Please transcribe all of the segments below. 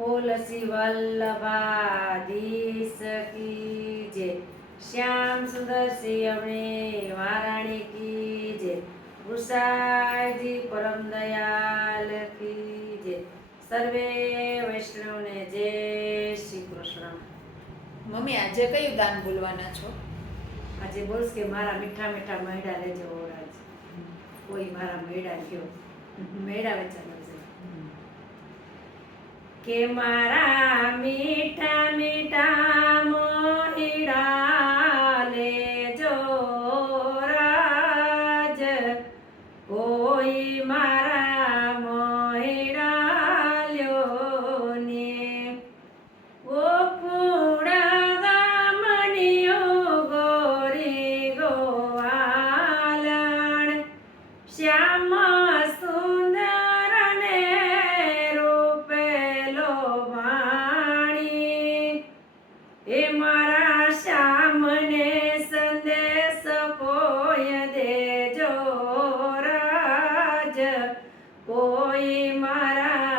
તુલસી વલ્લભાધીશ કી જય. શ્યામ સુંદર શ્રી અમને મહારાણી કી જય. ગુસાઈજી પરમ દયાલ કી જય. સર્વે વૈષ્ણવને જય શ્રી કૃષ્ણ. મમ્મી આજે કયું દાન બોલવાના છો? આજે બોલશ કે મારા મીઠા મીઠા મેળા લેજો ઓરાજ. કોઈ મારા મેળા ગયો. મેળા વેચાનો છે કે મારા મીઠા મીઠા મોહીડા લેજો રાજ કોઈ મારા એ મારા શ્યામને સંદેશ પોય દેજો રાજ. કોઈ મારા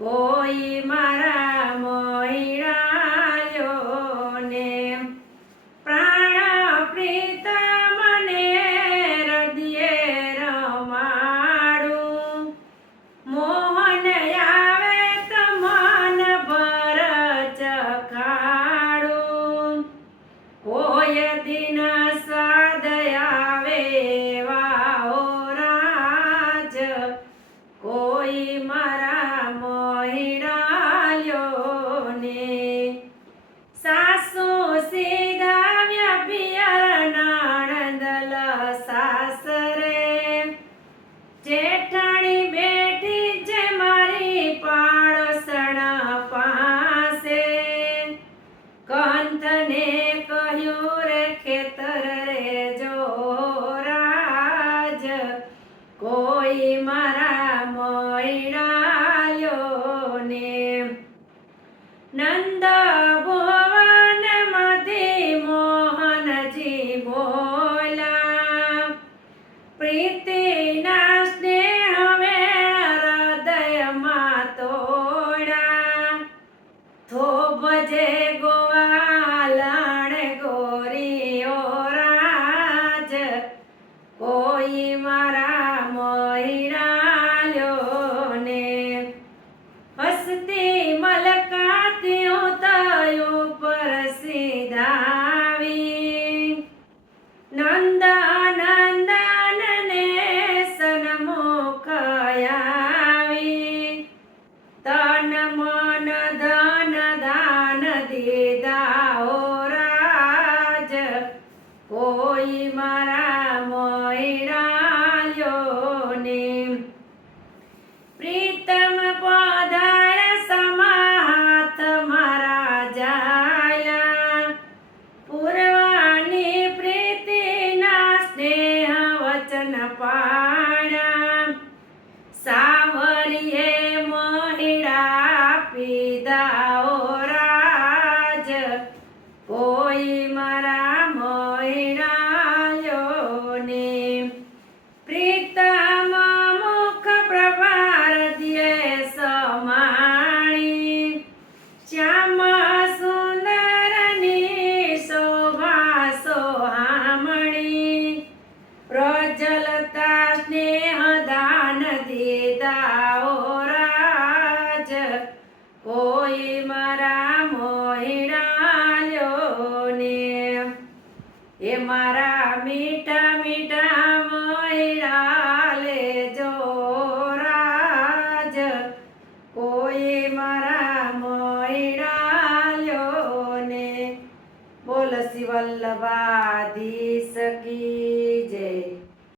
કોઈ મારા 难道我们 Yeah. એ મારા મીઠા મીઠા મૈરા લેજો રાજ. કોઈ મારા મૈરા લ્યો ને બોલ શિવલ્લભા